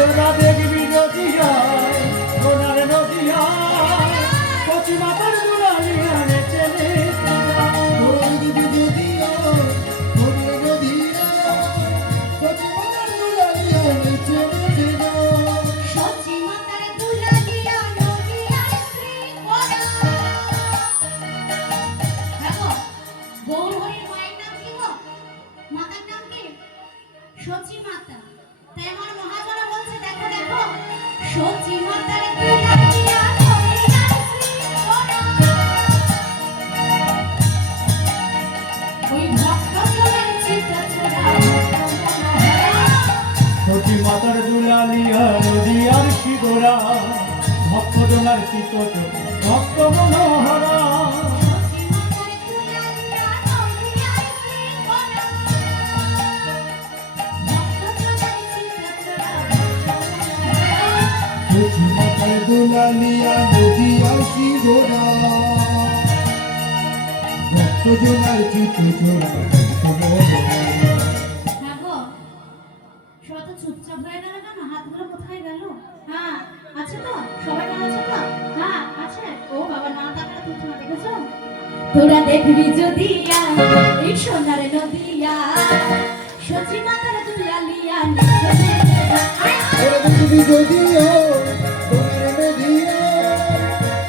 তোরা দেখবি নদিয়ায় সোনার নদিয়ায় কচি মাথার দুলালি আনেছে তোরা দেখবি নদিয়ায় সোনার নদিয়ায় কচি মাথার দুলালি আনেছে সচি মাতার দুলালিয়া নদিয়ার শ্রী ওরা। দেখো গৌর হরির মায়ের নাম কি গো? মাতার নাম কি? সচি মাতা। তাই আমার মহাজনা বলছে দেখো দেখো সচি মাতার দুলালিয়া নদিয়ার শ্রী ওরা। ওই ভক্ত জনের চিত্ত ছোড়া কচি মাথার দুলালিয়া নদিয়ার শিগোরা ভক্ত জনার চিত্ত ভক্ত মনোহরা সচি মাতার দুলালিয়া নদিয়ার শ্রী ওরা। ভক্ত জনের চিত্ত ছোড়া কচি মাথার দুলালিয়া নদিয়ার শিগোরা ভক্ত জনার চিত্ত দেখো সবাই তো চুপচাপ হয়ে গেল কেন? হাতগুলো কোথায় গেল? হ্যাঁ আছে তো? সবাই ভালো আছে তো? হ্যাঁ আছে। ও বাবা না তাকালে তুলছে না, দেখেছো? তোরা দেখবি যদিয়া এই সোনার নদিয়া সচি মাতার দুলালিয়া নেচে দেখবি যদিও সোনার নদিয়া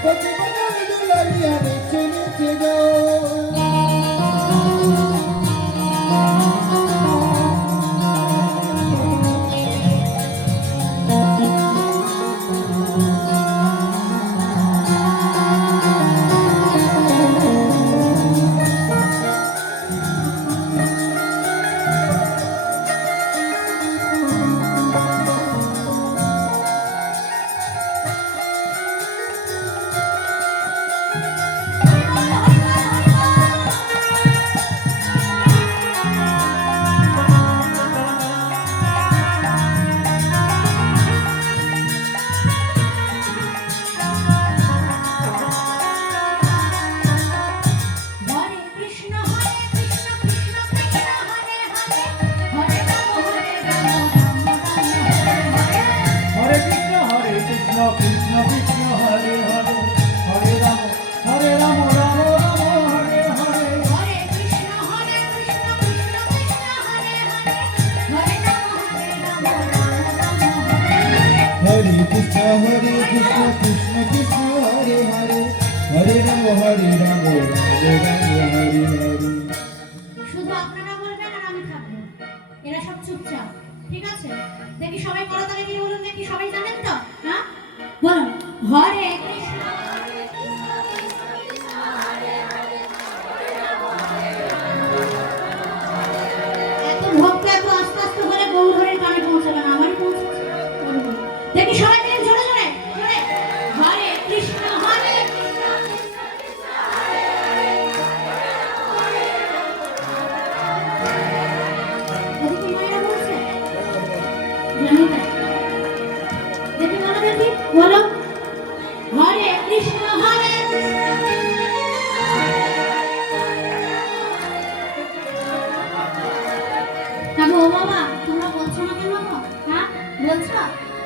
কচি মাথার দুলালিয়া নেচে নেচে যাও হরে কৃষ্ণ কৃষ্ণ কৃষ্ণ হরে হরে হরে রাম হরে রাম হরে কৃষ্ণ কৃষ্ণ কৃষ্ণ হরে হরে হরে রাম রাম রাম হরে হরে হরে কৃষ্ণ কৃষ্ণ কৃষ্ণ হরে হরে হরে রাম রাম রাম হরে কৃষ্ণ কৃষ্ণ কৃষ্ণ হরে হরে হরে রাম হরে রাম হরে হরে শুধু আপনারা বলবেন আর আমি থাকবো, এরা সব চুপচাপ, ঠিক আছে? দেখি সবাই করতালি দিয়ে বলুন, দেখি সবাই জানেন তো? হ্যাঁ বলুন হরে কৃষ্ণ এত ভক্ত এত আস্তে আস্তে বলে গৌর হরির কানে পৌঁছাবে না, আমারই পৌঁছেছে। দেখি সবাই মিলে জোরে জোরে জোরে হরে কৃষ্ণ ওদিকে মায়েরা বলছে জানি না। দেখি বলো দেখি বলো হরে কৃষ্ণ দেখো ও বাবা তোমরা বলছো না কেন গো? হ্যাঁ বলছো?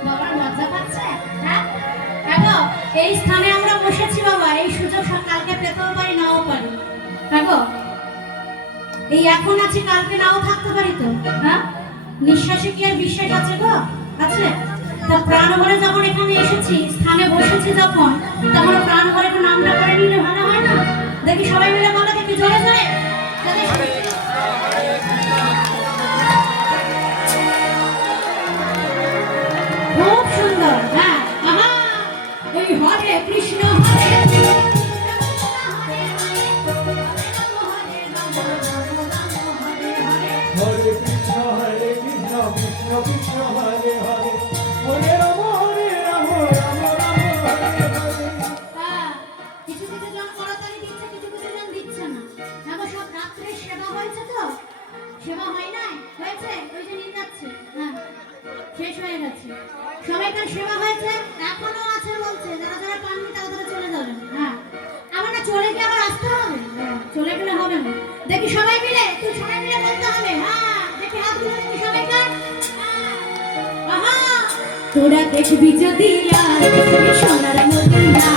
বাবার লজ্জা পাচ্ছে? হ্যাঁ দেখো এই স্থানে আমরা বসেছি বাবা, এই সুযোগ কালকে পেতেও পারি নাও পারি। দেখো এই এখন আছি কালকে নাও থাকতে পারি তো, হ্যাঁ? নিঃশ্বাসে কি আর বিশ্বাস আছে গো? আছে? তা প্রাণ ভরে যখন এখানে এসেছি, স্থানে বসেছি যখন, তখন প্রাণ ভরে একটু নামটা করে নিলে ভালো হয় না? দেখি সবাই মিলে বলো দেখি জোরে জোরে খুব সুন্দর। হ্যাঁ আহা ওই হরে কৃষ্ণ হরে কৃষ্ণ কৃষ্ণ কৃষ্ণ হরে হরে হরে রাম রাম রাম হরে হরে হ্যাঁ, কিছু কিছু জন করতালি দিচ্ছে, কিছু কিছু জন দিচ্ছে না। দেখো সব রাত্রে সেবা হয়েছে তো? সেবা হয় নাই? হয়েছে? ওই যে নিয়ে যাচ্ছে। হ্যাঁ শেষ হয়ে গেছে। সবাইকার সেবা হয়েছে, এখনো আছে বলছে। যারা যারা পাননি তারা তারা চলে যাবেন। হ্যাঁ আমার না চলে গিয়ে আবার আসতে হবে? চলে গেলে হবে না। দেখি সবাই মিলে, তুই সবাই মিলে বলতে হবে। হ্যাঁ দেখি হাতগুলো দেখি সবাইকার। আহা তোরা দেখবি যদি আর এই সোনার নদীয়া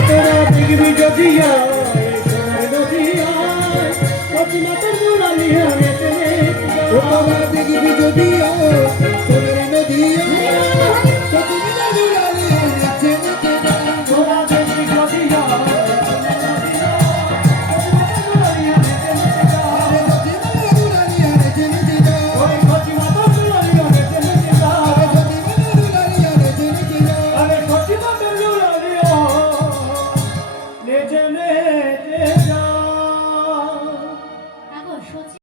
তোরা দেখবি যদি সোনার নদী আয়, সচিমাতার মুরালি